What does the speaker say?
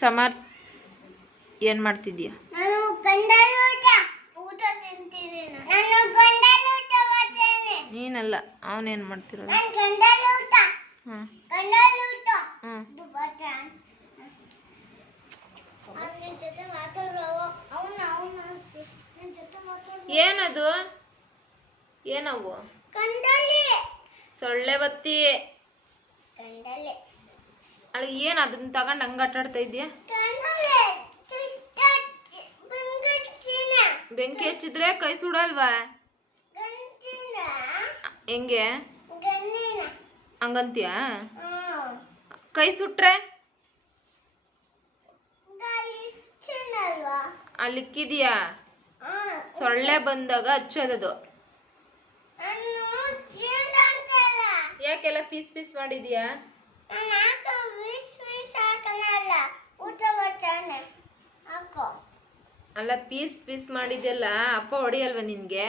Summer ಏನು ಮಾಡ್ತಿದ್ಯಾ? ನೀನಲ್ಲ, ಅವನೇನು ಮಾಡ್ತಿರೋದು? ಹಾಂ ಏನದು? ಏನವು? ಸೊಳ್ಳೆ ಬತ್ತಿ. ಅಲ್ಲಿ ಏನು ಅದನ್ನ ತಗೊಂಡು ಹಂಗೆ ಆಟಾಡ್ತಾ ಇದೆಯಾ? ಬೆಂಕಿ ಹಚ್ಚಿದ್ರೆ ಕೈ ಸುಡಲ್ವಾ? ಹೆಂಗೆ ಹಂಗಂತೀಯ? ಕೈ ಸುಟ್ರೆ ಅಲ್ಲಿಕ್ಕಿದೀಯಾ? ಸೊಳ್ಳೆ ಬಂದಾಗ ಹಚ್ಚೋದದು. ಯಾಕೆಲ್ಲ ಪೀಸ್ ಪೀಸ್ ಮಾಡಿದ್ಯಾ? ಅಲ್ಲ ಪೀಸ್ ಪೀಸ್ ಮಾಡಿದ್ಯಲ್ಲ, ಅಪ್ಪ ಹೊಡಿಯಲ್ವ ನಿನ್ಗೆ?